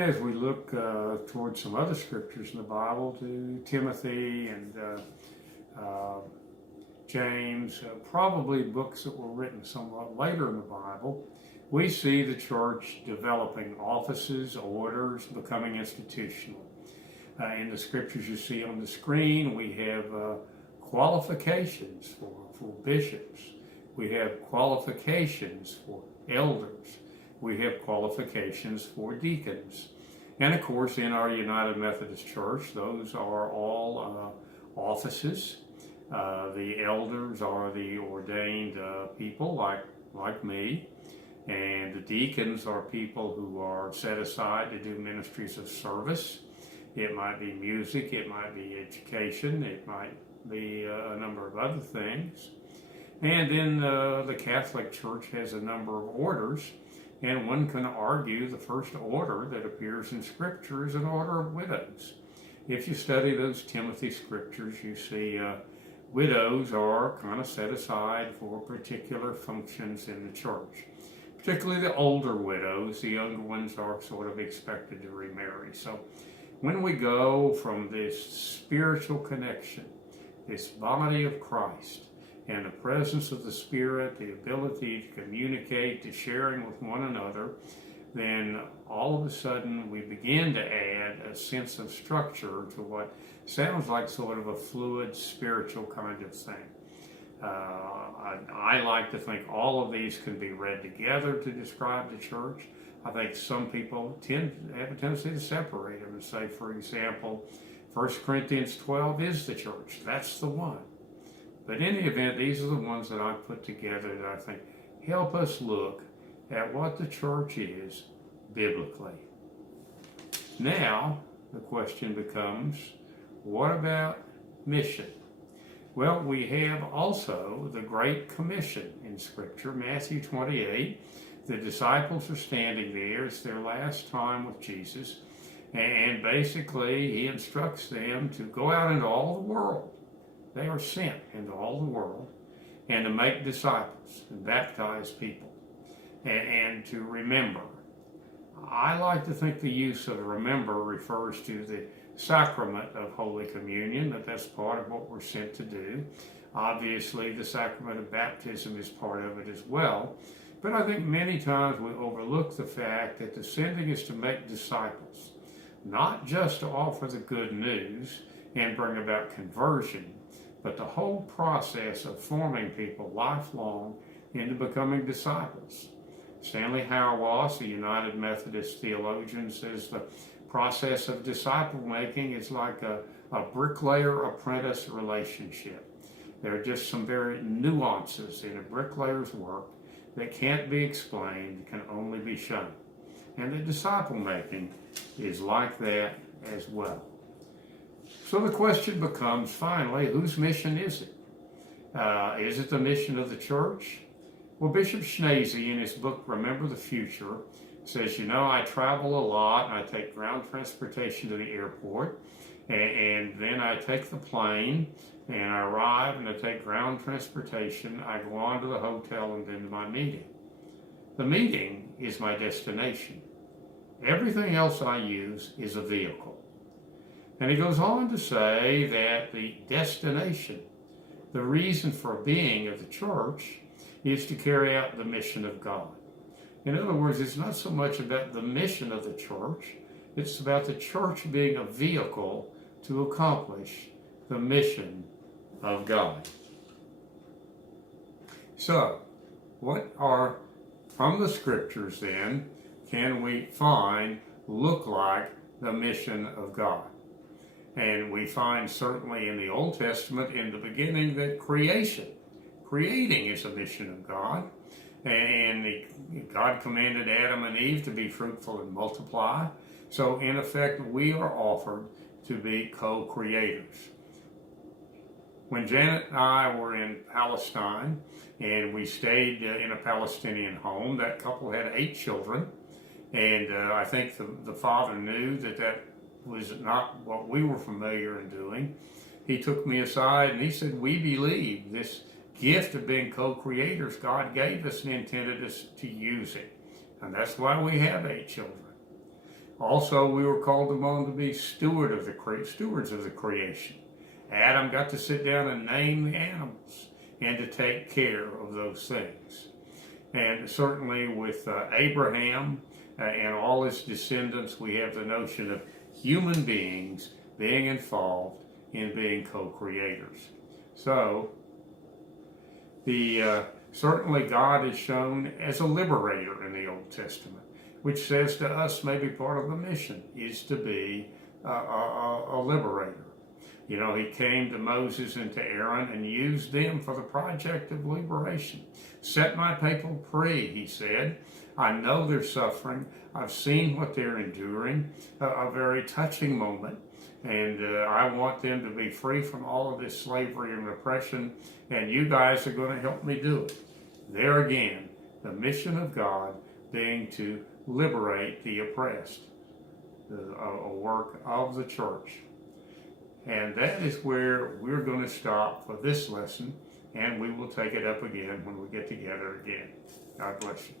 As we look towards some other scriptures in the Bible, to Timothy and uh, James, probably books that were written somewhat later in the Bible, we see the church developing offices, orders, becoming institutional. In the scriptures you see on the screen, we have qualifications for bishops. We have qualifications for elders. We have qualifications for deacons. And of course, in our United Methodist Church, those are all offices. The elders are the ordained people like me, and the deacons are people who are set aside to do ministries of service. It might be music, it might be education, it might be a number of other things. And then the Catholic Church has a number of orders, and one can argue the first order that appears in Scripture is an order of widows. If you study those Timothy scriptures, you see widows are kind of set aside for particular functions in the church. Particularly the older widows, the younger ones are sort of expected to remarry. So when we go from this spiritual connection, this body of Christ, and the presence of the Spirit, the ability to communicate, to sharing with one another, then all of a sudden we begin to add a sense of structure to what sounds like sort of a fluid spiritual kind of thing. I like to think all of these can be read together to describe the church. I think some people have a tendency to separate them and say, for example, 1 Corinthians 12 is the church. That's the one. But in the event, these are the ones that I've put together that I think help us look at what the church is biblically. Now, the question becomes, what about mission? Well, we have also the Great Commission in Scripture, Matthew 28. The disciples are standing there. It's their last time with Jesus. And basically, he instructs them to go out into all the world. They are sent into all the world, and to make disciples and baptize people and to remember. I like to think the use of remember refers to the sacrament of Holy Communion, that's part of what we're sent to do. Obviously, the sacrament of baptism is part of it as well. But I think many times we overlook the fact that the sending is to make disciples, not just to offer the good news and bring about conversion, but the whole process of forming people lifelong into becoming disciples. Stanley Hauerwas, a United Methodist theologian, says the process of disciple making is like a bricklayer-apprentice relationship. There are just some very nuances in a bricklayer's work that can't be explained, can only be shown. And the disciple making is like that as well. So the question becomes, finally, whose mission is it? Is it the mission of the church? Well, Bishop Schnase, in his book, Remember the Future, says, I travel a lot, and I take ground transportation to the airport, and then I take the plane, and I arrive, and I take ground transportation, I go on to the hotel, and then to my meeting. The meeting is my destination. Everything else I use is a vehicle. And he goes on to say that the destination, the reason for being of the church, is to carry out the mission of God. In other words, it's not so much about the mission of the church, it's about the church being a vehicle to accomplish the mission of God. So, what are, from the scriptures then, can we find look like the mission of God? And we find certainly in the Old Testament, in the beginning, that creating is a mission of God. And God commanded Adam and Eve to be fruitful and multiply. So in effect, we are offered to be co-creators. When Janet and I were in Palestine, and we stayed in a Palestinian home, that couple had 8 children. And I think the father knew that was not what we were familiar in doing. He took me aside and he said, we believe this gift of being co-creators, God gave us and intended us to use it. And that's why we have 8 children. Also, we were called upon to be stewards of the creation. Adam got to sit down and name the animals and to take care of those things. And certainly with Abraham and all his descendants, we have the notion of human beings being involved in being co-creators. So, certainly God is shown as a liberator in the Old Testament, which says to us maybe part of the mission is to be a liberator. You know, he came to Moses and to Aaron and used them for the project of liberation. Set my people free, he said. I know they're suffering. I've seen what they're enduring, a very touching moment. And I want them to be free from all of this slavery and oppression. And you guys are going to help me do it. There again, the mission of God being to liberate the oppressed, a work of the church. And that is where we're going to stop for this lesson, and we will take it up again when we get together again. God bless you.